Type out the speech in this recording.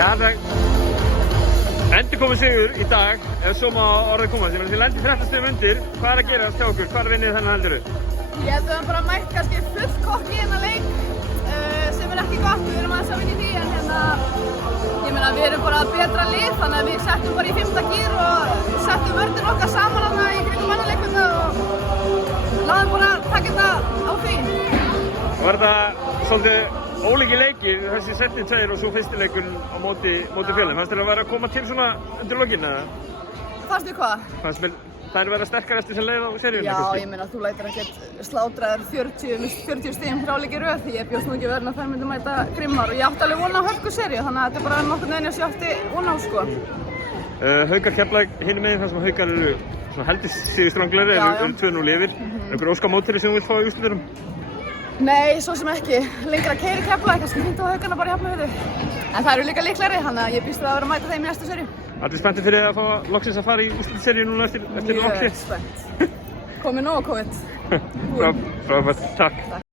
Ja, það endur komið sigur í dag, ef svo má orðið koma. Þið lendir 13 stigum undir. Hvað er að gerast hjá okkur? Hvað vinnið þennan heldurðu? Ég held að við höfum bara mætt kannski full kokki í þennan leik sem er ekki gott. Við erum aðeins að vinna í því en ég meina við erum bara betra lið þannig að við settum bara í 5. gír og settum vörðin okkar saman þarna í kringum annan leikvölda og láðum bara að taka þetta á því. Var þetta svolítið ólíki leikir, þessi setni tveir og svo fyrsti leikur á móti Fjölni? Fannst þér að vera að koma til svona undir lokin eða? Fannst þér hvað? Fannst þér þær vera sterkar eftir sem leið á seríunni? Já, ég meina þú lætur ekkert slátraðar 40 stigum þrjáleiki í röð því ég bjóst nú ekki verið að þær myndi mæta grimmar og ég átti alveg vona á hörku seríu þannig að þetta er bara nokkurn veginn sem ég átti vona á sko. Haukar Keflavík hinum megin þar sem Haukar eru svona heldur sig stranglegri, eru 2-0 yfir. Einhver óska mótherji sem þú vilt fá í úrslitunum? Nei, svo sem ekki. Lengra keyri Keflavík, kannski fínt á Haukana bara í Hafnarfirði. En það eru líka líklegri, þannig að ég býst við að vera að mæta þeim í næstu seríu. Allir spenntir fyrir að fá loksins að fara í úrslitaseríu núna eftir lokið? Mjög spennt. Komið nóg COVID. Frábært, takk.